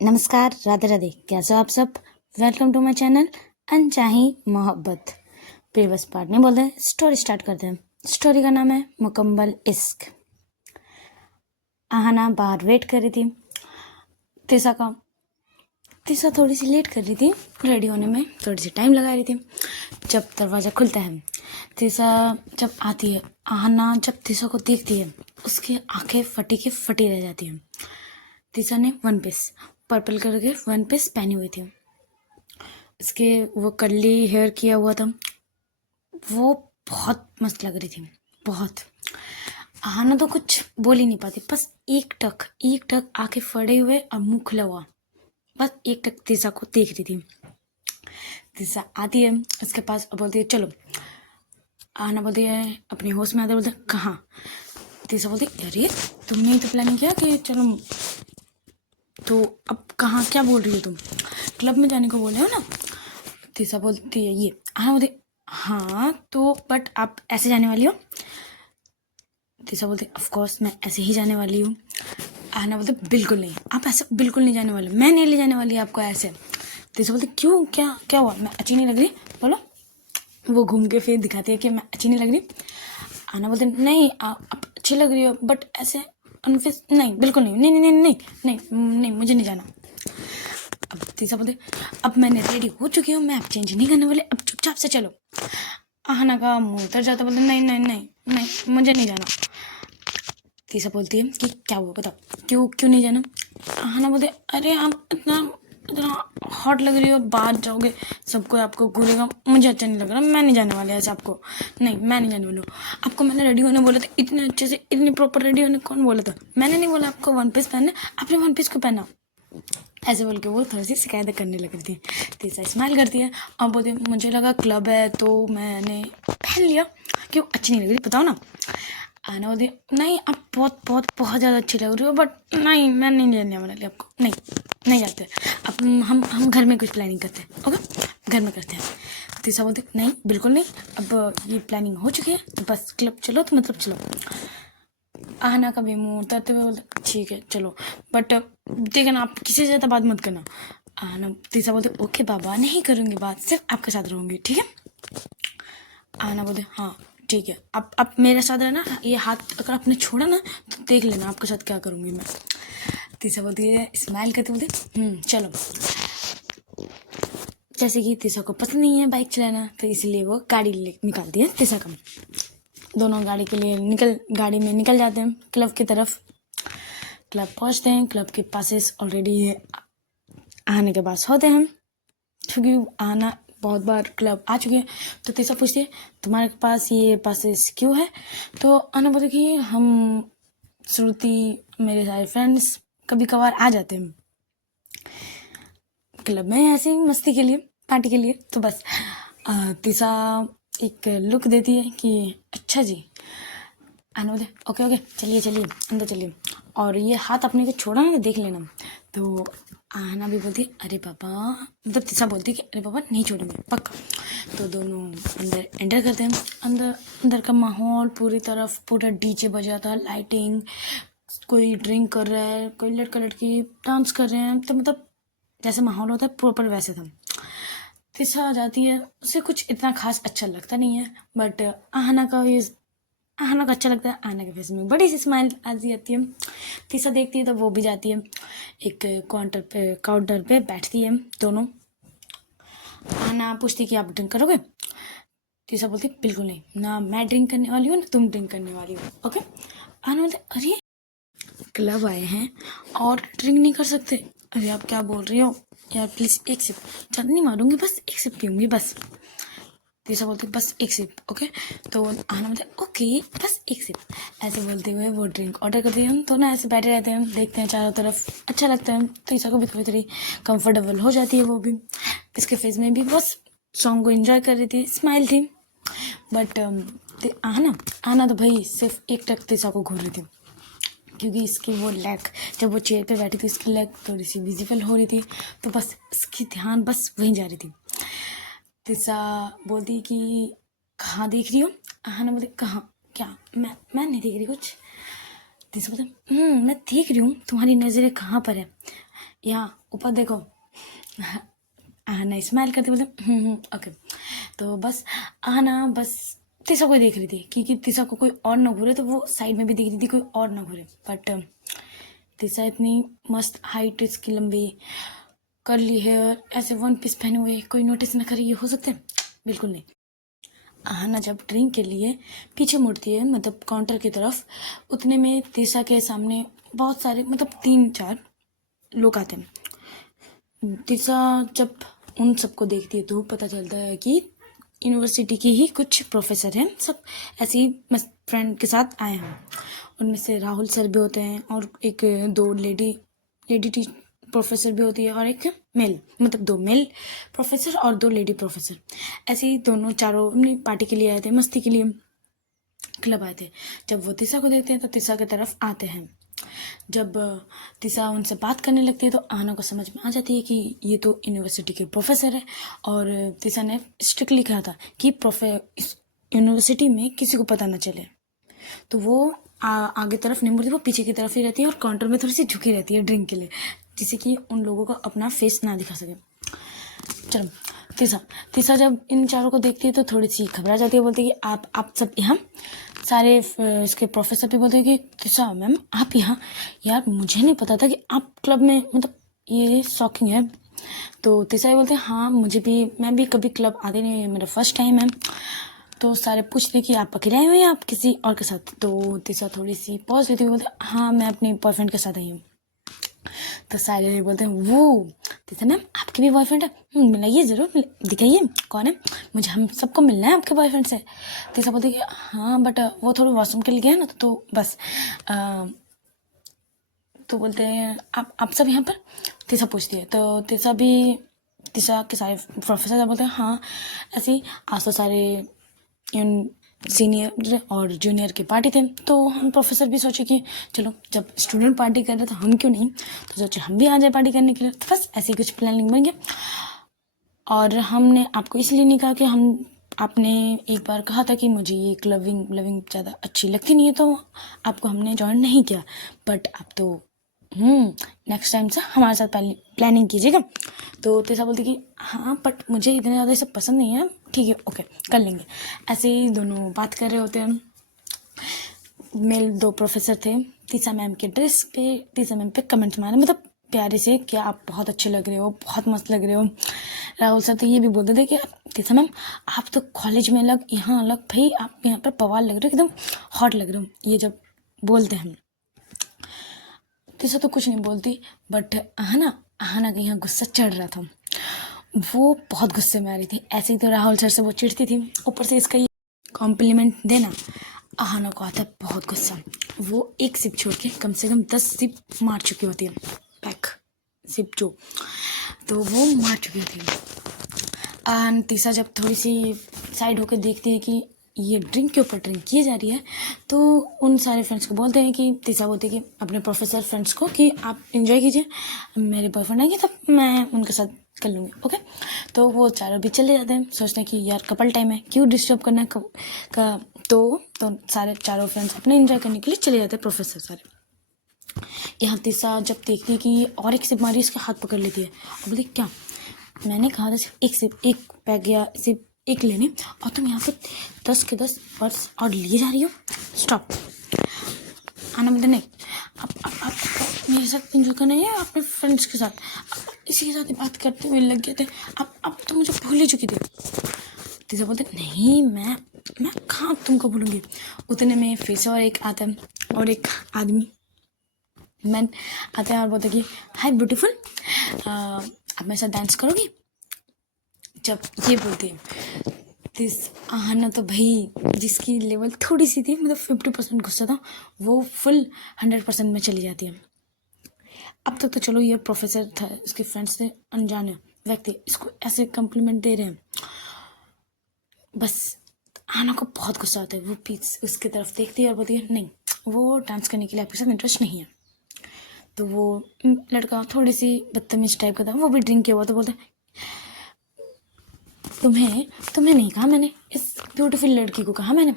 नमस्कार, राधे राधे। कैसे हो आप सब? वेलकम टू माय चैनल अनचाही मोहब्बत। प्रीवियस पार्ट नहीं बोलते, स्टोरी स्टार्ट करते हैं। स्टोरी का नाम है मुकम्मल इश्क। आहना बाहर वेट कर रही थी। तीसा थोड़ी सी लेट कर रही थी रेडी होने में, थोड़ी सी टाइम लगा रही थी। जब दरवाज़ा खुलता है, तीसा जब आती है, आहना जब तीसा को देखती है, उसकी आंखें फटी की फटी रह जाती हैं। तीसा ने वन पीस, पर्पल कलर के वन पीस पहनी हुई थी। इसके वो कर्ली हेयर किया हुआ था, वो बहुत मस्त लग रही थी, बहुत। आहना तो कुछ बोल ही नहीं पाती, बस एक टक आंखें फड़े हुए और मुंह खुला हुआ, बस एक टक तीसा को देख रही थी। तीसा आती है उसके पास और बोलती है चलो। आहना बोलती है, अपनी होश में आते बोलते कहाँ। तीसा बोलती अरे तुमने ही तो प्लानिंग किया कि चलो, तो अब कहाँ, क्या बोल रही हो तुम? क्लब में जाने को बोले हो ना? तीसा बोलती है ये। आहना बोलती हाँ तो बट आप ऐसे जाने वाली हो? तीसा बोलती ऑफ कोर्स मैं ऐसे ही जाने वाली हूँ। आहना बोलती बिल्कुल नहीं, आप ऐसे बिल्कुल नहीं जाने वाले, मैं नहीं ले जाने वाली आपको ऐसे। तीसा बोलती क्यों, क्या क्या हुआ, मैं अच्छी नहीं लग रही? बोलो। वो घूम के फिर दिखाती है कि मैं अच्छी नहीं लग रही। आहना बोलती नहीं आप अच्छी लग रही हो बट ऐसे अनफिस, नहीं बिल्कुल नहीं, नहीं नहीं नहीं नहीं नहीं नहीं मुझे नहीं जाना। अब तीसा बोलते अब मैंने रेडी हो चुकी हूँ, मैं अब चेंज नहीं करने वाले, अब चुपचाप से चलो। आहना का मुंह उतर जाता, बोलते नहीं नहीं नहीं नहीं मुझे नहीं जाना। तीसा बोलती है कि क्या हुआ बताओ, क्यों क्यों नहीं जाना? आहना बोलते अरे आप इतना इतना हॉट लग रही हो, बाहर जाओगे सबको आपको घूरेगा, मुझे अच्छा नहीं लग रहा, मैं नहीं जाने वाली ऐसे आपको, नहीं मैं नहीं जाने वाली हूँ। आपको मैंने रेडी होने बोला था, इतने अच्छे से इतनी प्रॉपर रेडी होने कौन बोला था? मैंने नहीं बोला आपको वन पीस पहनना, आपने वन पीस को पहना। ऐसे बोल के वो थोड़ी सी शिकायत करने लग रही थी। तीसा स्माइल करती है और बोलती मुझे लगा क्लब है तो मैंने पहन लिया, क्यों अच्छी नहीं लग रही बताओ ना? आना बोलती नहीं आप बहुत बहुत बहुत ज़्यादा अच्छी लग रही हो बट नहीं मैं नहीं लेने वाली आपको, नहीं नहीं जाते। अब हम घर में कुछ प्लानिंग करते हैं, ओके घर में करते हैं। तीसा बोलती नहीं बिल्कुल नहीं, अब ये प्लानिंग हो चुकी है तो बस क्लब चलो तो मतलब चलो। आहना का भी मुंह उतरते हुए बोलते ठीक है चलो बट देखना आप किसी से ज़्यादा बात मत करना। आहना तीसा बोलते ओके बाबा नहीं करूँगी बात, सिर्फ आपके साथ रहूँगी ठीक है? आहना बोलते हाँ ठीक है, आप मेरे साथ रहना, ये हाथ अगर आपने छोड़ा ना तो देख लेना आपके साथ क्या करूँगी मैं। तीसा बोलती है स्माइल करते बोलते चलो। जैसे कि तीसा को पसंद नहीं है बाइक चलाना तो इसलिए वो गाड़ी निकालती है तीसा का। दोनों गाड़ी में निकल जाते हैं क्लब की तरफ। क्लब पहुंचते हैं, क्लब के पासेस ऑलरेडी आने के पास होते हैं, क्योंकि आना बहुत बार क्लब आ चुके हैं। तो तीसा पूछती है तुम्हारे पास ये पासेस क्यों है? तो आना बोलती कि हम श्रुति मेरे सारे फ्रेंड्स कभी कभार आ जाते हैं क्लब में ऐसे ही मस्ती के लिए, पार्टी के लिए, तो बस तीसा एक लुक देती है कि अच्छा जी। आना बोलते ओके ओके चलिए चलिए अंदर चलिए, और ये हाथ अपने को छोड़ा ना तो देख लेना। तो आहना भी बोलती अरे पापा, मतलब तीसा बोलती कि अरे पापा नहीं छोड़ेंगे पक्का। तो दोनों अंदर एंटर करते हैं। अंदर अंदर का माहौल पूरी तरफ पूरा डीजे बजा था, लाइटिंग, कोई ड्रिंक कर रहा है, कोई लड़का लड़की डांस कर रहे हैं, तो मतलब जैसे माहौल होता है प्रॉपर वैसे था। तीसा आ जाती है, उसे कुछ इतना खास अच्छा लगता नहीं है बट आहना का अच्छा लगता है। आहना के फेस में बड़ी सी स्माइल आ जाती है। तीसा देखती है तो वो भी जाती है, एक काउंटर पे बैठती है दोनों। आहना पूछती कि आप ड्रिंक करोगे? तीसा बोलती बिल्कुल नहीं, ना मैं ड्रिंक करने वाली हूँ ना तुम ड्रिंक करने वाली हो, ओके? आहना बोलते अरे क्लब आए हैं और ड्रिंक नहीं कर सकते? अरे आप क्या बोल रही हो यार, प्लीज़ एक सिप, ज़्यादा नहीं मारूंगी, बस एक सिप पीऊँगी बस। तीसा बोलती बस एक सिप, ओके? तो आहना बोलते ओके बस एक सिप। ऐसे बोलते हुए वो ड्रिंक ऑर्डर करती है। तो ना ऐसे बैठे रहते हैं, देखते हैं चारों तरफ, अच्छा लगता है। तीसा को भी थोड़ी थोड़ी कंफर्टेबल हो जाती है वो भी। इसके फेस में भी बस सॉन्ग को एंजॉय कर रही थी, स्माइल थी। बट आहना तो भाई सिर्फ एक टक तीसा को घूर रही थी, क्योंकि इसकी वो लेग, जब वो चेयर पे बैठी थी इसकी लेग थोड़ी सी विजिबल हो रही थी, तो बस इसकी ध्यान बस वहीं जा रही थी। तीसा बोलती कि कहाँ देख रही हो? आहना बोलती कहाँ, क्या मैं नहीं देख रही कुछ। तीसा बोलती मैं देख रही हूँ, तुम्हारी नज़रें कहाँ पर है? यहाँ ऊपर देखो। आहना स्माइल करते बोलते ओके। तो बस आहना बस तिशा को देख रही थी, क्योंकि तिशा को कोई और ना घूरे, तो वो साइड में भी देख रही थी कोई और ना घूरे। बट तिशा इतनी मस्त हाइट, इसकी लंबी कर्ली हेयर, ऐसे वन पीस पहने हुए, कोई नोटिस ना करे, ये हो सकते हैं? बिल्कुल नहीं। आहना जब ड्रिंक के लिए पीछे मुड़ती है, मतलब काउंटर की तरफ, उतने में तिशा के सामने बहुत सारे, मतलब 3-4 लोग आते हैं। तिशा जब उन सबको देखती है तो पता चलता है कि यूनिवर्सिटी की ही कुछ प्रोफेसर हैं, सब ऐसे ही मस्त फ्रेंड के साथ आए हैं। उनमें से राहुल सर भी होते हैं, और एक 2 लेडी प्रोफेसर भी होती है, और एक मेल, मतलब 2 मेल प्रोफेसर और 2 लेडी प्रोफेसर। ऐसे ही दोनों चारों अपनी पार्टी के लिए आए थे, मस्ती के लिए क्लब आए थे। जब वो तिशा को देखते हैं तो तिशा की तरफ आते हैं। जब तिशा उनसे बात करने लगती है तो आहना को समझ में आ जाती है कि ये तो यूनिवर्सिटी के प्रोफेसर है, और तिशा ने स्ट्रिक्टली कहा था कि यूनिवर्सिटी में किसी को पता ना चले। तो वो आगे तरफ नहीं मुड़ती, वो पीछे की तरफ ही रहती है, और काउंटर में थोड़ी सी झुकी रहती है ड्रिंक के लिए, जिससे कि उन लोगों को अपना फेस ना दिखा सके। चलो, तिशा जब इन चारों को देखती है तो थोड़ी सी घबरा जाती है, बोलती है कि आप सब यहाँ। सारे इसके प्रोफेसर भी बोलते हैं कि तिशा मैम आप यहाँ, यार मुझे नहीं पता था कि आप क्लब में, मतलब ये शॉकिंग है। तो तिशा भी बोलते हैं हाँ मैं भी कभी क्लब आती नहीं, मेरा फर्स्ट टाइम है। तो सारे पूछते कि आप अकेले आए हो या आप किसी और के साथ? तो तिशा थोड़ी सी पॉज लेती हुई बोलते हाँ मैं अपने बॉयफ्रेंड के साथ आई हूँ। तो सारे बोलते हैं वो तिशा मैम आपके भी बॉयफ्रेंड है? मिलाइए ज़रूर, दिखाइए कौन है, मुझे हम सबको मिलना है आपके बॉयफ्रेंड से। तिशा बोलती है हाँ बट वो थोड़ा वॉशरूम के लिए गया ना, तो बस तो बोलते हैं आप सब यहाँ पर? तिशा पूछती है, तो तिशा के सारे प्रोफेसर बोलते हैं हाँ ऐसे ही आज तो सारे सीनियर और जूनियर की पार्टी थे, तो हम प्रोफेसर भी सोचे कि चलो जब स्टूडेंट पार्टी कर रहे तो हम क्यों नहीं, तो सोचे हम भी आ जाए पार्टी करने के लिए। तो बस ऐसी कुछ प्लानिंग बन गया, और हमने आपको इसलिए नहीं कहा कि आपने एक बार कहा था कि मुझे ये क्लबिंग ज़्यादा अच्छी लगती नहीं है, तो आपको हमने ज्वाइन नहीं किया, बट अब तो नेक्स्ट टाइम से हमारे साथ प्लानिंग कीजिएगा। तो तिशा बोलती कि हाँ बट मुझे इतने ज़्यादा ये सब पसंद नहीं है, ठीक है ओके कर लेंगे। ऐसे ही दोनों बात कर रहे होते हैं। मेल 2 प्रोफेसर थे, तिशा मैम के ड्रेस पे, तिशा मैम पे कमेंट्स मारे, मतलब प्यारे से कि आप बहुत अच्छे लग रहे हो, बहुत मस्त लग रहे हो। राहुल सर तो ये भी बोलते थे कि तिशा मैम आप तो कॉलेज में अलग, यहाँ अलग, भाई आप यहाँ पर पवार लग रहे हो, एकदम हॉट लग रहे हो। ये जब बोलते हैं तिशा तो कुछ नहीं बोलती, बट आहना के यहाँ गुस्सा चढ़ रहा था, वो बहुत गुस्से में आ रही थी। ऐसे ही तो राहुल सर से वो चिढ़ती थी, ऊपर से इसका ये कॉम्प्लीमेंट देना। आहना को आता है बहुत गुस्सा, वो एक सिप छोड़ के कम से कम 10 सिप मार चुकी होती है, पैक सिप जो, तो वो मार चुकी होती है। तिशा जब थोड़ी सी साइड होकर देखती है कि ये ड्रिंक के ऊपर ड्रिंक की जा रही है, तो उन सारे फ्रेंड्स को बोलते हैं कि तिशा बोलती है कि अपने प्रोफेसर फ्रेंड्स को कि आप इंजॉय कीजिए, मेरे बॉयफ्रेंड आएंगे तब मैं उनके साथ कर लूँगी, ओके। तो वो चारों भी चले जाते हैं, सोचते हैं कि यार कपल टाइम है, क्यों डिस्टर्ब करना का। तो सारे चारों फ्रेंड्स अपने इंजॉय करने के लिए चले जाते हैं, प्रोफेसर सारे। यहाँ तिशा जब देखती है कि और एक सिप मारी, इसका हाथ पकड़ लेती है और बोलती क्या, मैंने कहा था सिर्फ एक सिप, एक पैक या सिर्फ एक लेने, और तुम यहाँ पे 10 के 10 पर्स और लिए जा रही हो, स्टॉप। आना बोलते नहीं, आप मेरे साथ इंजॉय करना है अपने फ्रेंड्स के साथ, इसी के साथ ही बात करते हुए लग गए थे, अब तो मुझे भूल ही चुकी थी। तिशा बोलते नहीं मैं कहाँ तुमको भूलूंगी। उतने में फिर से और एक आता है, और एक आदमी मैन आते हैं और बोलते कि हाय ब्यूटीफुल, आप मेरे साथ डांस करोगी? जब ये बोलते हैं आहना तो भाई जिसकी लेवल थोड़ी सी थी, मतलब 50% गुस्सा था, वो फुल 100% में चली जाती है। अब तक तो चलो ये प्रोफेसर था, इसके फ्रेंड्स थे, अनजाने व्यक्ति इसको ऐसे कम्प्लीमेंट दे रहे हैं, बस आहना को बहुत गुस्सा आता है। वो पीछे उसकी तरफ देखती है और बोलती है नहीं, वो डांस करने के लिए आपके साथ इंटरेस्ट नहीं है। तो वो लड़का थोड़ी सी बदतमीज टाइप का था, वो भी ड्रिंक किया हुआ, तो बोलता तुम्हें नहीं कहा मैंने, इस ब्यूटीफुल लड़की को कहा मैंने,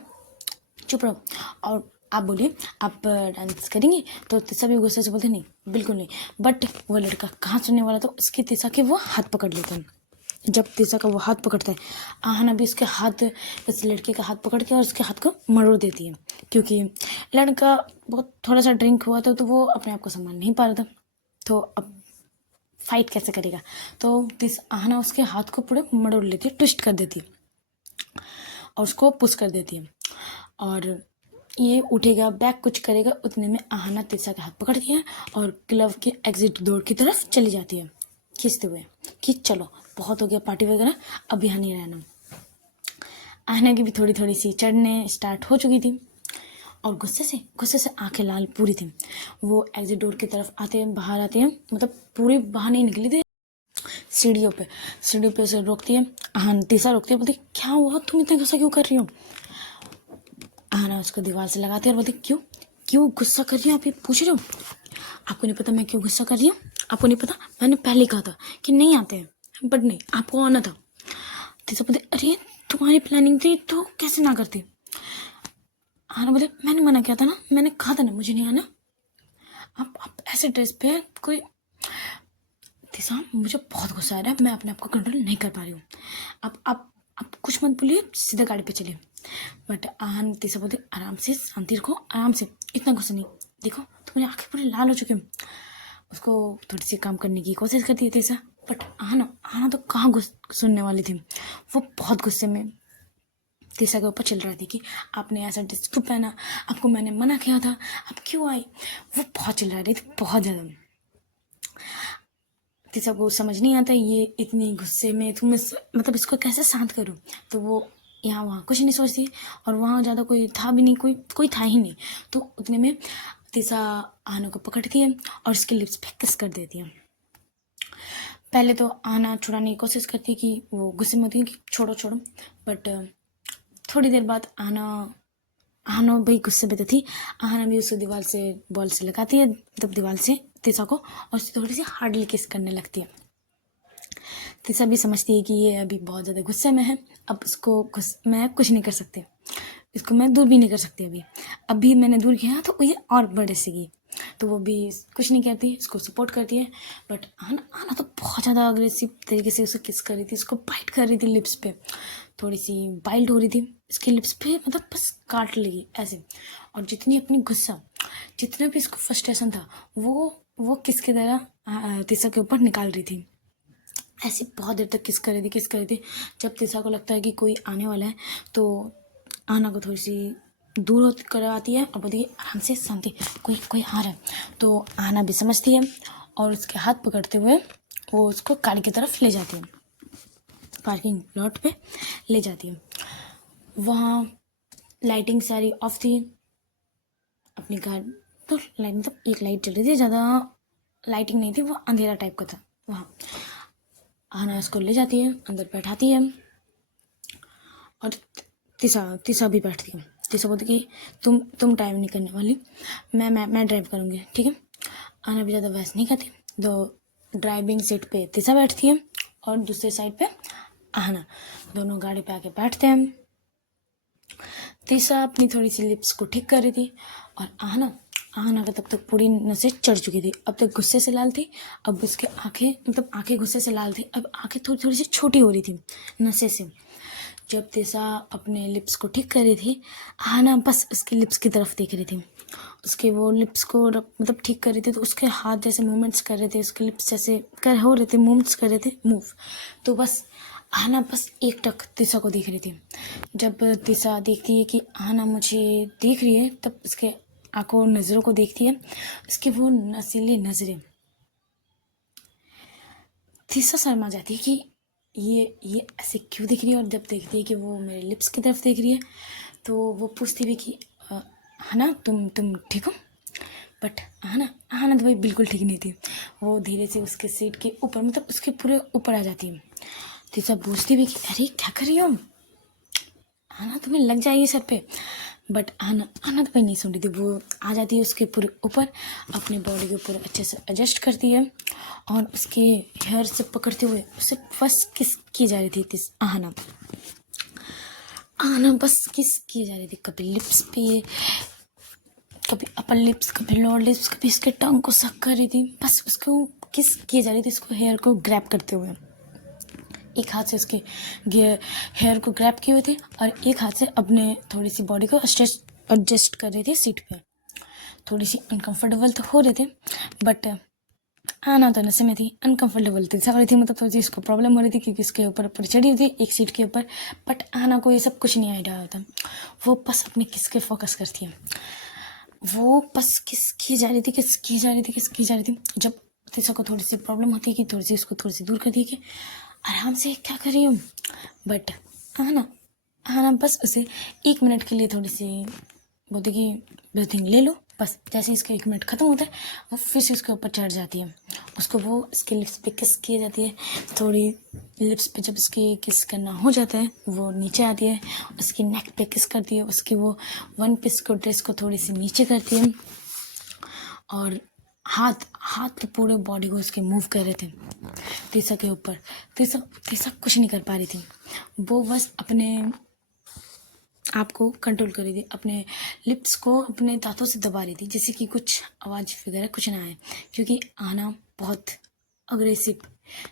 चुप रहो। और आप बोलिए आप डांस करेंगी, तो तिसा भी गुस्से से बोलते नहीं बिल्कुल नहीं। बट वो लड़का कहाँ सुनने वाला, तो उसकी तिसा के वो हाथ पकड़ लेते हैं। जब तिसा का वो हाथ पकड़ता है, आहना भी उसके हाथ, इस लड़के का हाथ पकड़ के और उसके हाथ को मरोड़ देती है, क्योंकि लड़का बहुत थोड़ा सा ड्रिंक हुआ था तो वो अपने आप को संभाल नहीं पा रहा था, तो अब फाइट कैसे करेगा। तो आहना उसके हाथ को पूरे मरोड़ लेती है, ट्विस्ट कर देती है और उसको पुश कर देती है, और ये उठेगा बैक कुछ करेगा, उतने में आहना तिसा का हाथ पकड़ती है और क्लब के एग्जिट डोर की तरफ चली जाती है खींचते हुए कि चलो बहुत हो गया पार्टी वगैरह, अब यहाँ नहीं रहना। आहना की भी थोड़ी थोड़ी सी चढ़ने स्टार्ट हो चुकी थी और गुस्से से आंखें लाल पूरी थी। वो एग्जिट डोर की तरफ आते हैं, बाहर आते हैं, मतलब पूरी बाहर नहीं निकली थी, सीढ़ियों पे उसे रोकती है। तिसा रोकती है, बोलती क्या हुआ, तुम इतना गुस्सा क्यों कर रही हो। आहना उसको दीवार से लगाती है और बोलती क्यों गुस्सा कर रही हो, आप ये पूछ रहे हो, आपको नहीं पता मैं क्यों गुस्सा कर रही हूँ, आपको नहीं पता, मैंने पहले कहा था कि नहीं आते हैं, बट नहीं आपको आना था। तिसा बोलती अरे तुम्हारी प्लानिंग थी तो कैसे ना करती। आहना बोले मैंने मना किया था ना, मैंने कहा था ना मुझे नहीं आना, आप ऐसे ड्रेस पे कोई। तिसा मुझे बहुत गुस्सा आ रहा है, मैं अपने आप को कंट्रोल नहीं कर पा रही हूँ, आप कुछ मत बोलिए, सीधा गाड़ी पे चलिए। बट तिसा बोलती आराम से, शांति रखो, आराम से, इतना गुस्सा नहीं, देखो तुम्हारी आंखें पूरी लाल हो चुकी हैं। उसको थोड़ी सी काम करने की कोशिश करती है तिसा, बट आहना तो कहाँ सुनने वाली थी। वो बहुत गुस्से में तिसा के ऊपर चिल रही थी कि आपने ऐसा ड्रेस क्यों पहना, आपको मैंने मना किया था, आप क्यों आई। वो बहुत चिल्ला रही थी, बहुत ज़्यादा। तिसा को समझ नहीं आता ये इतनी गुस्से में, तुम मतलब इसको कैसे शांत करूँ। तो वो यहाँ वहाँ कुछ नहीं सोचती, और वहाँ ज़्यादा कोई था भी नहीं, कोई था ही नहीं। तो उतने में तिसा आहना को पकड़ती है और उसके लिप्स पे किस कर देती है। पहले तो आहना छुड़ाने की कोशिश करती है कि वो गुस्से में होती है कि छोड़ो, बट थोड़ी देर बाद आहना भाई गुस्से में तो थी, आहना भी उसको दीवार से बॉल से लगाती है, तब दीवार से तिसा को, और उससे थोड़ी सी हार्डली किस करने लगती है। तिसा भी समझती है कि ये अभी बहुत ज़्यादा गुस्से में है, अब उसको मैं कुछ नहीं कर सकती, इसको मैं दूर भी नहीं कर सकती। अभी मैंने दूर किया तो ये और बढ़े सीगी, तो वो भी कुछ नहीं कहती, इसको सपोर्ट करती है। बट आहना तो बहुत ज़्यादा अग्रेसिव तरीके से उसे किस कर रही थी, उसको बाइट कर रही थी लिप्स पे, थोड़ी सी बाइट हो रही थी इसके लिप्स पे, मतलब बस काट लेगी ऐसे। और जितना भी इसको फ्रस्ट्रेशन था वो किसकी तरह तिसा के ऊपर निकाल रही थी, ऐसे बहुत देर तक किस कर रही थी। जब तिसा को लगता है कि कोई आने वाला है, तो आहना को थोड़ी सी दूर करवाती है और बोलती है आराम से, शांति, कोई आ रहा है। तो आहना भी समझती है और उसके हाथ पकड़ते हुए वो उसको गाड़ी की तरफ ले जाती है, पार्किंग लॉट पे ले जाती है। वहाँ लाइटिंग सारी ऑफ थी, अपनी कार तो लाइट, मतलब एक लाइट चल रही थी, ज़्यादा लाइटिंग नहीं थी, वो अंधेरा टाइप का था। वहाँ आहना उसको ले जाती है, अंदर बैठाती है, और तिसा भी बैठती है। तिसा बोलती कि तुम ड्राइव नहीं करने वाली, मैं ड्राइव करूँगी, ठीक है। आहना भी ज़्यादा बहस नहीं करती, तो ड्राइविंग सीट पे तिसा बैठती है और दूसरे साइड पे आहना, दोनों गाड़ी पे आके बैठते हैं। तिसा अपनी थोड़ी सी लिप्स को ठीक कर रही थी, और आहना का तब तक पूरी नसें चढ़ चुकी थी, अब तक गुस्से से लाल थी, अब उसके आंखें गुस्से से लाल थी, अब आंखें थोड़ी सी छोटी हो रही थी नशे से। जब तिसा अपने लिप्स को ठीक कर रही थी, आहना बस उसके लिप्स की तरफ देख रही थी, उसके वो लिप्स को मतलब ठीक कर रही थी, तो उसके हाथ जैसे मूवमेंट्स कर रहे थे, उसके लिप्स जैसे हो रहे थे, मूवमेंट्स कर रहे थे, तो बस आहना बस एक टक तिसा को देख रही थी। जब तिसा देखती है कि आहना मुझे देख रही है, तब उसके आंखों नज़रों को देखती है, उसकी वो नसीली नज़रें, तिसा शर्मा जाती है कि ये ऐसे क्यों दिख रही है। और जब देखती है कि वो मेरे लिप्स की तरफ देख रही है, तो वो पूछती भी कि आहना तुम ठीक हो। बट आहना तो भाई बिल्कुल ठीक नहीं थी, वो धीरे से उसके सीट के ऊपर, मतलब उसके पूरे ऊपर आ जाती है। तिसा पूछती भी कि अरे क्या कर रही हो, आहना तुम्हें लग जाएगी सर पे। बट आहना तो भाई नहीं सुन रही थी, वो आ जाती है उसके पूरे ऊपर, अपने बॉडी के ऊपर अच्छे से एडजस्ट करती है, और उसके हेयर से पकड़ते हुए उसे बस किस की जा रही थी। आहना बस किस की जा रही थी, कभी लिप्स पे, कभी अपर लिप्स, कभी लोअर लिप्स, कभी इसके टंग को सक कर रही थी, बस उसको किस किए जा रही थी, इसको हेयर को ग्रैब करते हुए। एक हाथ से उसके हेयर को ग्रैब किए हुए थे और एक हाथ से अपने थोड़ी सी बॉडी को एडजस्ट कर रहे थे सीट पे। थोड़ी सी अनकंफर्टेबल तो हो रहे थे, बट आना तो नशे में थी, अनकंफर्टेबल थी, सब रही थी, मतलब थोड़ी सी इसको प्रॉब्लम हो रही थी क्योंकि इसके ऊपर ऊपर चढ़ी हुई थी एक सीट के ऊपर। बट आना को ये सब कुछ नहीं आइडिया होता, वो बस अपने किस के फोकस करती है, वो बस किस की जा रही थी, किस की जा रही थी, किस की जा रही थी। जब तीसरा को थोड़ी सी प्रॉब्लम होती है कि थोड़ी सी इसको थोड़ी सी दूर कर दी कि आराम से क्या कर रही हूँ, बट आना आना बस उसे 1 मिनट के लिए थोड़ी सी बोलती कि ब्रीथिंग ले लो, बस जैसे इसका 1 मिनट ख़त्म होता है वो फिर से उसके ऊपर चढ़ जाती है। उसको वो इसके लिप्स पे किस किए जाती है, थोड़ी लिप्स पे जब इसकी किस करना हो जाता है वो नीचे आती है, उसकी नेक पे किस करती है, उसकी वो वन पीस को ड्रेस को थोड़ी सी नीचे करती है और हाथ हाथ पूरे बॉडी को उसके मूव कर रहे थे तीसा के ऊपर। तीसा कुछ नहीं कर पा रही थी, वो बस अपने आप को कंट्रोल कर रही थी, अपने लिप्स को अपने दांतों से दबा रही थी जिससे कि कुछ आवाज़ वगैरह कुछ ना आए, क्योंकि आना बहुत अग्रेसिव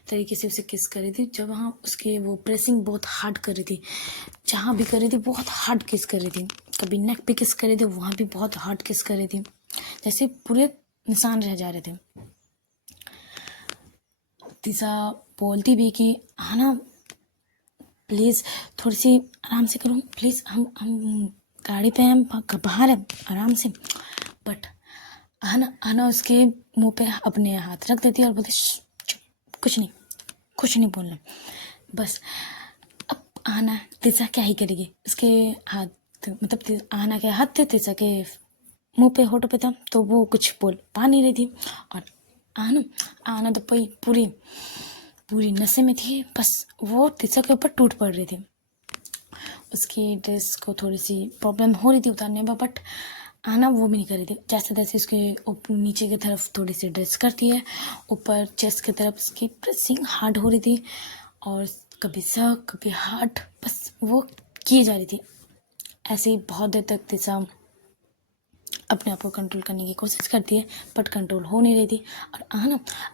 तरीके से उसे किस कर रही थी। जब वहाँ उसके वो प्रेसिंग बहुत हार्ड कर रही थी, जहाँ भी कर रही थी बहुत हार्ड किस कर रही थी, कभी नेक पे किस कर रही थी वहाँ भी बहुत हार्ड किस कर रही थी, जैसे पूरे निशान रह जा रहे थे। तीसा बोलती भी कि आना प्लीज़ थोड़ी सी आराम से करो, प्लीज़ हम गाड़ी पे हैं, बाहर है, आराम से। बट आना उसके मुंह पे अपने हाथ रख देती है और बोलती कुछ नहीं बोलना, बस। अब आना तीसा क्या ही करेगी, उसके हाथ मतलब आना के हाथ थे तीसा के मुंह पे होठों पे था, तो वो कुछ बोल पा नहीं रही थी। और आना तो पूरी नशे में थी, बस वो तीसा के ऊपर टूट पड़ रही थी। उसकी ड्रेस को थोड़ी सी प्रॉब्लम हो रही थी उतारने में, बट आना वो भी नहीं कर रही थी। जैसे तैसे उसके नीचे की तरफ थोड़ी सी ड्रेस करती है, ऊपर चेस्ट की तरफ उसकी प्रेसिंग हार्ड हो रही थी और कभी सक कभी हार्ड, बस वो किए जा रही थी। ऐसे ही बहुत देर तक तीसा अपने आप को कंट्रोल करने की कोशिश करती है, बट कंट्रोल हो नहीं रही थी। और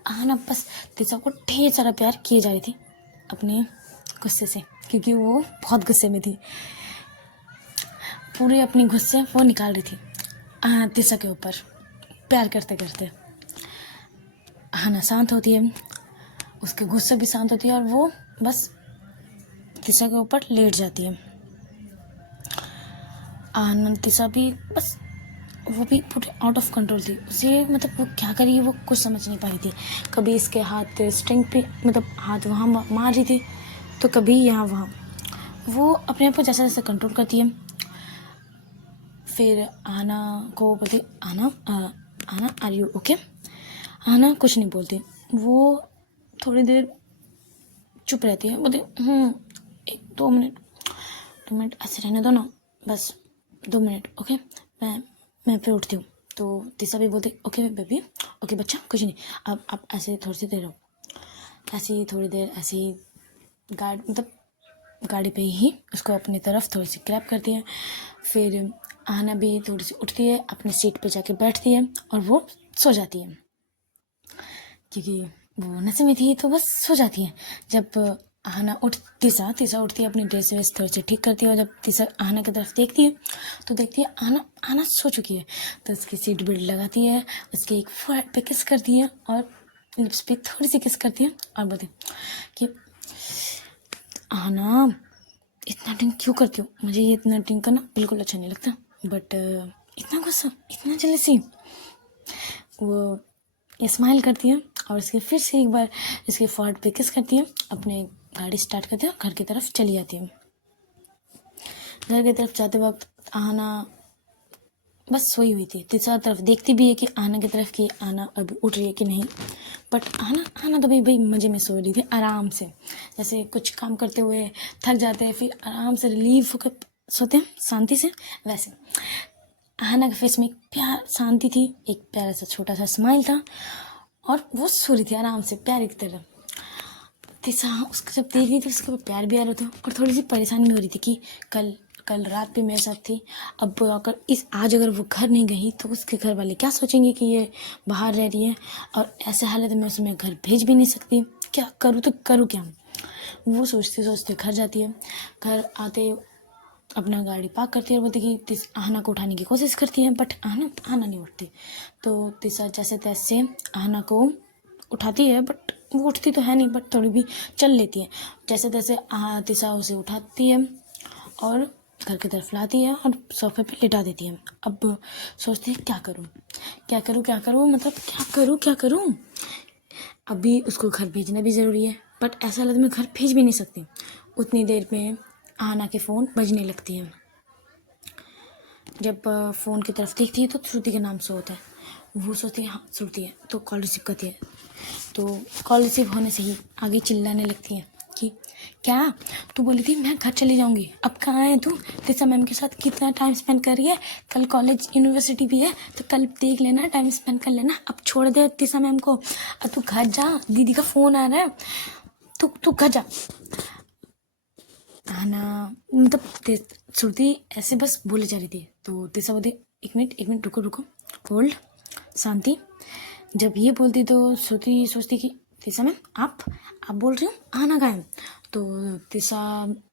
आना बस तीसा को ढेर सारा प्यार किए जा रही थी अपने गुस्से से, क्योंकि वो बहुत गुस्से में थी, पूरे अपनी गुस्से वो निकाल रही थी तीसा के ऊपर प्यार करते करते। आना शांत होती है, उसके गुस्से भी शांत होती है और वो बस तीसा के ऊपर लेट जाती है। आनंद तीसा भी बस वो भी पूरे आउट ऑफ कंट्रोल थी, उसे मतलब वो क्या करी वो कुछ समझ नहीं पा रही थी। कभी इसके हाथ स्ट्रिंग पे मतलब हाथ वहाँ मार रही थी, तो कभी यहाँ वहाँ, वो अपने आप को जैसा जैसा कंट्रोल करती है। फिर आना को बोलती आना आर यू ओके। आना कुछ नहीं बोलती, वो थोड़ी देर चुप रहती है, बोलती 2 मिनट ऐसे रहने दो ना, बस 2 मिनट ओके, मैं फिर उठती हूँ। तो तीसरा भी बोलती ओके बेबी, ओके बच्चा कुछ नहीं, अब आप ऐसे थोड़ी सी देर रहो, ऐसे ही थोड़ी देर ऐसे ही गाड़ी पे ही उसको अपनी तरफ थोड़ी सी ग्रैब करती है। फिर आना भी थोड़ी सी उठती है, अपनी सीट पे जाके बैठती है और वो सो जाती है, क्योंकि वो नशे में थी तो बस सो जाती है। जब आना तीसा उठती है, अपनी ड्रेस वेस थोड़ी सी ठीक करती है, और जब तीसा आना की तरफ देखती है तो देखती है आना सो चुकी है, तो उसकी सीट बेल्ट लगाती है, उसके एक फोरहेड पे किस करती है और लिप्स पे थोड़ी सी किस करती है और बोलती कि आना इतना ड्रिंक क्यों करती हो, मुझे ये इतना ड्रिंक करना बिल्कुल अच्छा नहीं लगता, बट इतना गुस्सा, इतना जलसी। वो स्माइल करती है और उसके फिर से एक बार इसके फोरहेड पे किस करती है, अपने गाड़ी स्टार्ट करती है और घर की तरफ चली जाती है। घर की तरफ जाते वक्त आना बस सोई हुई थी, तीसरा तरफ देखती भी है कि आना की तरफ कि आना अभी उठ रही है कि नहीं, बट आना तो भाई मज़े में सो रही थी आराम से, जैसे कुछ काम करते हुए थक जाते हैं फिर आराम से रिलीफ होकर सोते हैं शांति से, वैसे आना के फेस में एक प्यार शांति थी, एक प्यारा सा छोटा सा स्माइल था और वो सो रही थी आराम से प्यारे की तरह। तीसरा उसको जब देख रही थी उसके ऊपर प्यार भी आ रहा था और थोड़ी सी परेशानी भी हो रही थी कि कल कल रात भी मेरे साथ थी। अब अगर वो घर नहीं गई तो उसके घर वाले क्या सोचेंगे कि ये बाहर रह रही है, और ऐसे हालत में उसे मैं घर भेज भी नहीं सकती। क्या करूँ तो करूँ क्या। वो सोचते सोचते घर जाती है। घर आते अपना गाड़ी पार्क करती है और बोलती कि आहना को उठाने की कोशिश करती है, बट आहना नहीं उठती। तो तिसा जैसे तैसे आहना को उठाती है, बट वो उठती तो है नहीं, बट थोड़ी भी चल लेती है। जैसे तैसे तिसा उसे उठाती है और घर की तरफ लाती है और सोफे पे लिटा देती है। अब सोचती है क्या करूँ मतलब क्या करूँ। अभी उसको घर भेजना भी ज़रूरी है, बट ऐसा लगता मैं घर भेज भी नहीं सकती। उतनी देर में आहना के फ़ोन बजने लगती है। जब फ़ोन की तरफ देखती है तो श्रुति के नाम से होता है। वो सोचती है हाँ श्रुति है, तो कॉल रिसीव करती है। तो कॉल रिसीव होने से ही आगे चिल्लाने लगती है कि क्या तू बोली थी मैं घर चली जाऊंगी, अब कहाँ है तू। तिसा मैम के साथ कितना टाइम स्पेंड कर रही है, कल कॉलेज यूनिवर्सिटी भी है तो कल देख लेना, टाइम स्पेंड कर लेना। अब छोड़ दे तिसा मैम को, अब तू घर जा, दीदी का फ़ोन आ रहा है, तू घर जा। आहना मतलब श्रुति ऐसे बस बोले जा रही थी। तो तिसा बोलती एक मिनट रुको होल्ड शांति। जब ये बोलती तो श्रुति सोचती कि तिसा मैम आप बोल रही हो, आहना कहाँ है। तो तिसा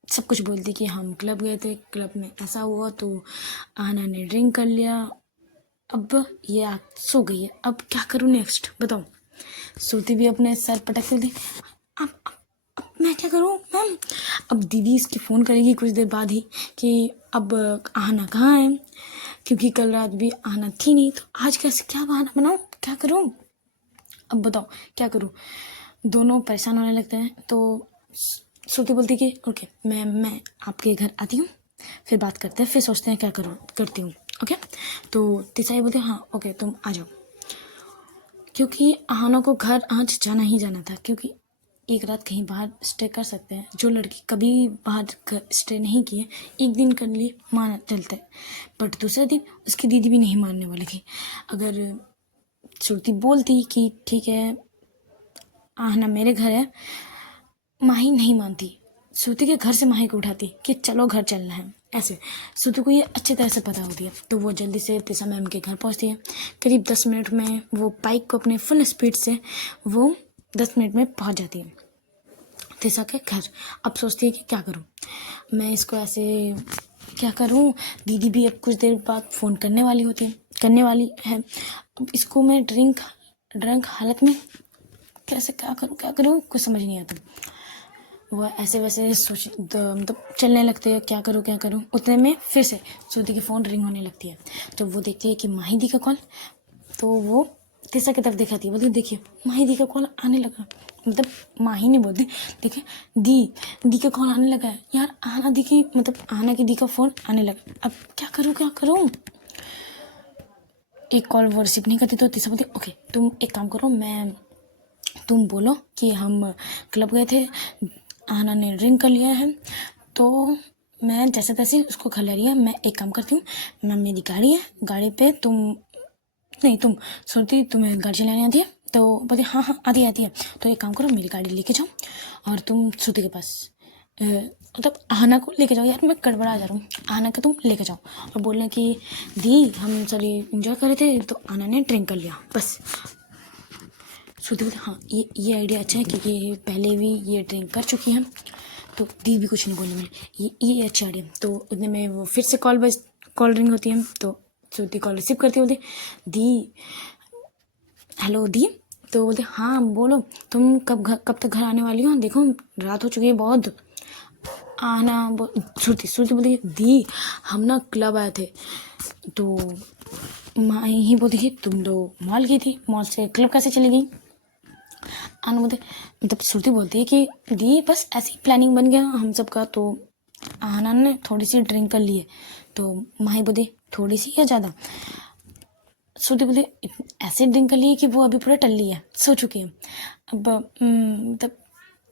सब कुछ बोलती कि हम क्लब गए थे, क्लब में ऐसा हुआ तो आहना ने ड्रिंक कर लिया, अब ये सो गई है, अब क्या करूँ नेक्स्ट बताओ। श्रुति भी अपने सर पटकती थी, अब मैं क्या करूँ मैम। अब दीदी इसकी फ़ोन करेगी कुछ देर बाद ही कि अब आहना कहाँ है, क्योंकि कल रात भी आहना थी नहीं, तो आज कैसे क्या बहाना बनाऊँ, क्या करूँ। अब बताओ क्या करूँ। दोनों परेशान होने लगते हैं। तो श्रुति बोलती कि ओके मैं आपके घर आती हूँ, फिर बात करते हैं, फिर सोचते हैं क्या करती हूँ। ओके। तो तिसा बोलती हाँ ओके तुम आ जाओ, क्योंकि आहना को घर आज जाना ही जाना था, क्योंकि एक रात कहीं बाहर स्टे कर सकते हैं। जो लड़की कभी बाहर स्टे नहीं किए, एक दिन कर लिए माना चलता है, बट दूसरे दिन उसकी दीदी भी नहीं मानने वाली थी। अगर श्रुति बोलती कि ठीक है आहना मेरे घर है, माही नहीं मानती। श्रुति के घर से माही को उठाती कि चलो घर चलना है। ऐसे श्रुति को ये अच्छी तरह से पता होती है, तो वो जल्दी से तिसा मैम के घर पहुंचती है। करीब 10 मिनट में वो बाइक को अपने फुल स्पीड से वो 10 मिनट में पहुंच जाती है तिसा के घर। अब सोचती है कि क्या करूं मैं, इसको ऐसे क्या करूं। दीदी भी अब कुछ देर बाद फ़ोन करने वाली है। अब इसको मैं ड्रंक हालत में कैसे क्या करूं कुछ समझ नहीं आता। वह ऐसे वैसे मतलब चलने लगते हैं, क्या करूं। उतने में फिर से श्रुति की फ़ोन रिंग होने लगती है। तो वो देखती है कि माही दी का कॉल, तो वो तिसा की तरफ दिखाती है, बोलती देखिए माही दी का कॉल आने लगा। मतलब माही नहीं बोलती, देखिए दी का कॉल आने लगा है यार, आहना की दी का फ़ोन आने लगा। अब क्या करूं। एक कॉल वो रिसीव नहीं करती तो तिसा बोलती ओके तुम एक काम करो, तुम बोलो कि हम क्लब गए थे, आहना ने ड्रिंक कर लिया है, तो मैं जैसे तैसे उसको घर ले रही है। मैं एक काम करती हूँ, मैं मेरी गाड़ी है, गाड़ी पे तुम श्रुति तुम्हें गाड़ी चलाने आती है। तो बोलती हाँ आती है। तो एक काम करो मेरी गाड़ी लेके जाओ और तुम श्रुति के पास मतलब आहना को लेके जाओ। यार मैं गड़बड़ा जा रहा हूँ। आहना को तुम लेके जाओ और बोलना कि दी हम सॉरी इंजॉय कर रहे थे तो आहना ने ड्रिंक कर लिया, बस। श्रुति बोलती हाँ ये आइडिया अच्छा है, क्योंकि पहले भी ये ड्रिंक कर चुकी हैं, तो दी भी कुछ नहीं बोली मैं, ये अच्छा आइडिया। तो उतने में वो फिर से कॉल रिंग होती है। तो श्रुति कॉल रिसीव करती होती दी हेलो दी। तो बोलते हाँ बोलो तुम कब तक घर आने वाली हो, देखो रात हो चुकी है बहुत। आना श्रुति बोलती दी हम ना क्लब आए थे, तो माँ ही बोलती कि तुम तो मॉल गई थी, मॉल से क्लब कैसे चली गई। आना बोलते मतलब श्रुति बोलती है कि दी बस ऐसी प्लानिंग बन गया हम सबका, तो आना ने थोड़ी सी ड्रिंक कर ली है। तो माही बोलती थोड़ी सी या ज़्यादा। श्रुति बोलती ऐसे ड्रिंक कर लिए कि वो अभी पूरा टल्ली है, सो चुकी है। अब मतलब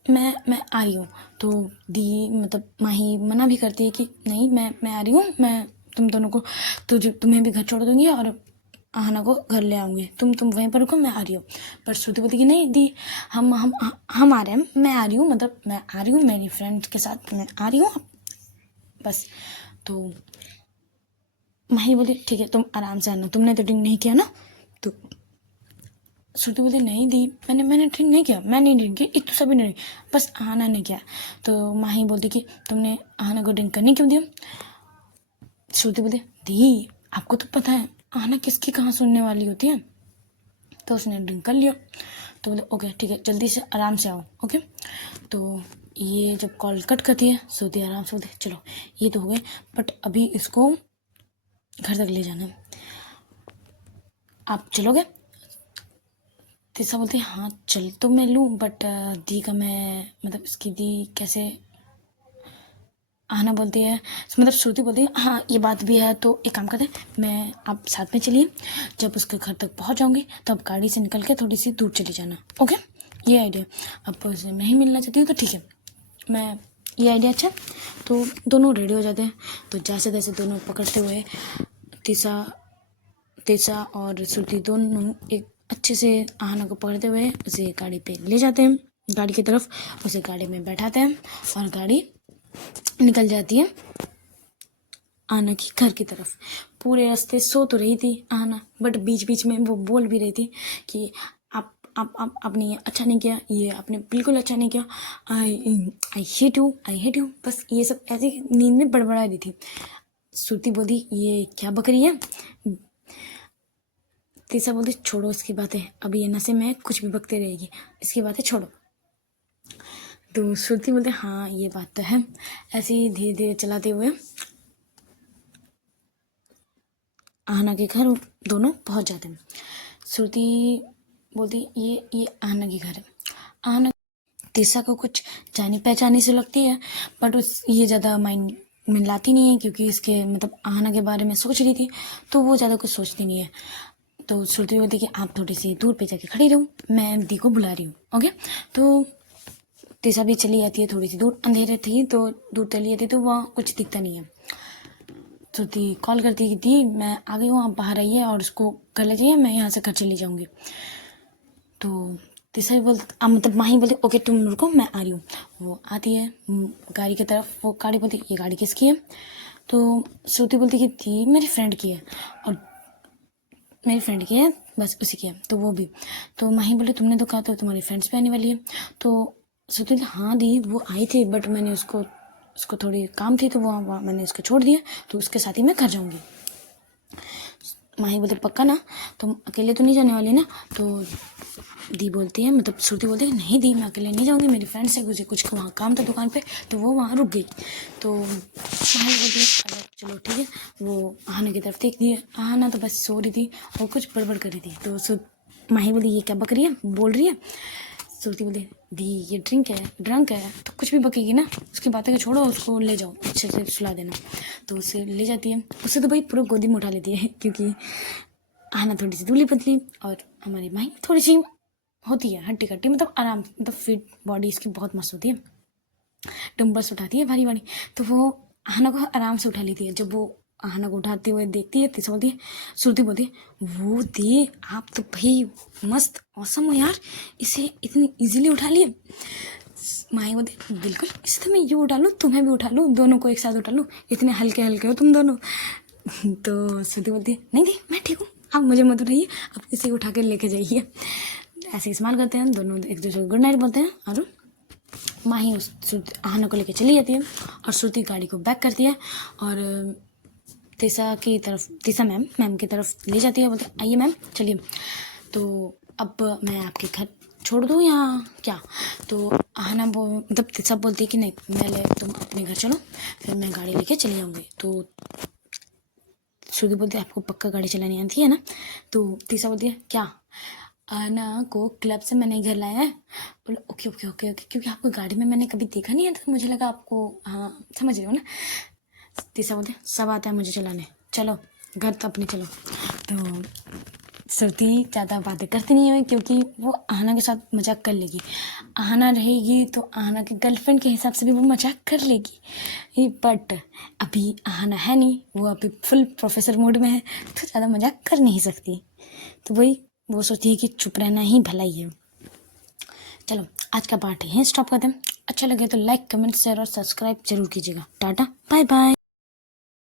मैं आ रही हूँ। तो दी मतलब माही मना भी करती है कि नहीं मैं आ रही हूँ, मैं तुम दोनों को तुम्हें भी घर छोड़ दूँगी और आहना को घर ले आऊँगी, तुम वहीं पर रुको, मैं आ रही हूँ। पर श्रुति बोलती कि नहीं दी हम आ रहे हैं, मैं आ रही हूँ, मतलब मैं आ रही हूँ मेरी फ्रेंड के साथ, मैं आ रही हूँ बस। तो माही बोली ठीक है तुम आराम से आना, तुमने तो ड्रिंक नहीं किया ना। तो श्रुति बोली नहीं दी, मैंने ड्रिंक नहीं किया, मैं नहीं ड्रिंक की, इतना सभी नहीं, बस आहना ने किया। तो माही बोलती कि तुमने आहना को ड्रिंक करने क्यों दिया। श्रुति बोली दी आपको तो पता है आहना किसकी कहाँ सुनने वाली होती है। तो उसने ड्रिंक कर लिया। तो बोले ओके ठीक है जल्दी से आराम से आओ ओके। तो ये जब कॉल कट करती है श्रुति आराम से बोलती चलो ये तो हो गए, बट अभी इसको घर तक ले जाना है, आप चलोगे। तीसरा बोलती है हाँ चल तो मैं लूँ, बट दी का मैं मतलब इसकी दी कैसे। आहना बोलती है मतलब श्रुति बोलती है हाँ ये बात भी है, तो एक काम करते हैं मैं आप साथ में चलिए, जब उसके घर तक पहुंच जाऊंगी तब गाड़ी से निकल के थोड़ी सी दूर चली जाना ओके। ये आइडिया अब उसे नहीं मिलना चाहती हूँ तो ठीक है, मैं ये आइडिया अच्छा। तो दोनों रेडी हो जाते हैं। तो जैसे तैसे दोनों पकड़ते हुए तीसा और श्रुति दोनों एक अच्छे से आहना को पकड़ते हुए उसे गाड़ी पे ले जाते हैं, गाड़ी की तरफ उसे गाड़ी में बैठाते हैं और गाड़ी निकल जाती है आहना की घर की तरफ। पूरे रास्ते सो तो रही थी आहना, बट बीच बीच में वो बोल भी रही थी कि आपने ये अच्छा नहीं किया, ये आपने बिल्कुल अच्छा नहीं किया, आई हेट यू, बस ये सब ऐसे नींद में बड़बड़ा रही थी। श्रुति बोली ये क्या बकरी है। तीसरा बोलती छोड़ो इसकी बातें, अभी ये नशे में कुछ भी बकते रहेगी, इसकी बातें छोड़ो। तो श्रुति बोलते हाँ ये बात तो है। ऐसे ही धीरे धीरे चलाते हुए आहना के घर दोनों पहुंच जाते हैं। श्रुति बोलती ये आहना के घर है। आहना तीसरा को कुछ जानी पहचानी से लगती है, बट ये ज़्यादा माइंड में लाती नहीं है क्योंकि इसके मतलब आहना के बारे में सोच रही थी, तो वो ज़्यादा कुछ सोचती नहीं है। तो श्रुति बोलती कि आप थोड़ी सी दूर पे जाके खड़ी रहो, मैं दी को बुला रही हूँ ओके। तो तीसा भी चली जाती है थोड़ी सी दूर, अंधेरे थी तो दूर चली जाती तो वहाँ कुछ दिखता नहीं है। श्रुति कॉल करती कि दी मैं आ गई हूँ, आप बाहर आइए और उसको घर ले जाइए, मैं यहाँ से घर चली जाऊँगी। तो तीसरा भी बोलती मतलब माही बोलती ओके तुम रुको मैं आ रही हूँ। वो आती है गाड़ी की तरफ, वो गाड़ी बोलती ये गाड़ी किसकी है। तो श्रुति बोलती कि दी मेरी फ्रेंड की है, और मेरी फ्रेंड की है बस उसी की है। तो वो भी तो माही बोले तुमने तो कहा था तुम्हारी फ्रेंड्स भी आने वाली है। तो श्रुति हाँ दी वो आई थी, बट मैंने उसको थोड़ी काम थी तो वो मैंने उसको छोड़ दिया, तो उसके साथ ही मैं घर जाऊँगी। माही बोलते पक्का ना, तुम अकेले तो नहीं जाने वाली ना। तो दी बोलती है मतलब श्रुति बोलती है नहीं दी मैं अकेले नहीं जाऊँगी, मेरी फ्रेंड से कुछ वहाँ काम था दुकान पे, तो वो वहाँ रुक गई। तो माही बोलती है चलो ठीक है। वो आहना की तरफ देख दिया, आहना तो बस सो रही थी और कुछ बड़बड़ कर रही थी। तो माही बोली ये क्या बक रही है बोल रही है। श्रुति बोली दी ये ड्रंक है तो कुछ भी बकेगी ना, उसकी बातें को छोड़ो, उसको ले जाओ अच्छे से सुला देना। तो उसे ले जाती है, उसे तो भाई पूरा गोदी में उठा लेती है क्योंकि आहना थोड़ी सी दूबली पतली और हमारी माही थोड़ी सी होती है हट्टी कट्टी, मतलब आराम मतलब फिट बॉडी इसकी बहुत मस्त होती है, डम्बल्स उठाती है भारी भारी। तो वो आहना को आराम से उठा लेती है। जब वो आहना को उठाते हुए देखती है तो बोलती है श्रुति बोलती है वो दे आप तो भाई मस्त औसम हो यार, इसे इतनी इजीली उठा लिए। माही बोलती बिल्कुल इसे तो मैं यूँ उठा लूँ, तुम्हें भी उठा लूँ, दोनों को एक साथ उठा लूँ, इतने हल्के हल्के हो तुम दोनों। तो श्रुति बोलती है नहीं नहीं मैं ठीक हूँ, आप मुझे मत उठाइए, आप इसे उठा कर लेके जाइए। ऐसे इस्तेमाल करते हैं दोनों, एक दूसरे को गुड नाइट बोलते हैं और माही उस आहना को लेके चली जाती है और श्रुति गाड़ी को बैक करती है और तीसा मैम की तरफ ले जाती है। बोलते आइए मैम चलिए, तो अब मैं आपके घर छोड़ दूँ या क्या। तो आहना मतलब तीसा बोलती है कि नहीं पहले तुम अपने घर चलो फिर मैं गाड़ी लेके चली जाऊँगी। तो श्रुति बोलती है आपको पक्का गाड़ी चलानी आती है ना। तो तीसा बोलती है क्या आहना को क्लब से मैंने घर लाया है। बोले ओके ओके ओके ओके क्योंकि आपको गाड़ी में मैंने कभी देखा नहीं है तो मुझे लगा आपको हाँ समझ रहे हो ना। तीसरा बोलते सब आता है मुझे चलाने, चलो घर तो अपने चलो। तो श्रुति ज़्यादा बातें करती नहीं है क्योंकि वो आहना के साथ मजाक कर लेगी, आहना रहेगी तो आहना के गर्लफ्रेंड के हिसाब से भी वो मजाक कर लेगी, बट अभी आहना है नहीं, वो अभी फुल प्रोफेसर मोड में है तो ज़्यादा मजाक कर नहीं सकती। तो वही वो सोचती है कि चुप रहना ही भलाई है। चलो आज का पार्ट यहीं स्टॉप करते हैं। अच्छा लगे तो लाइक कमेंट शेयर और सब्सक्राइब जरूर कीजिएगा। Tata bye bye.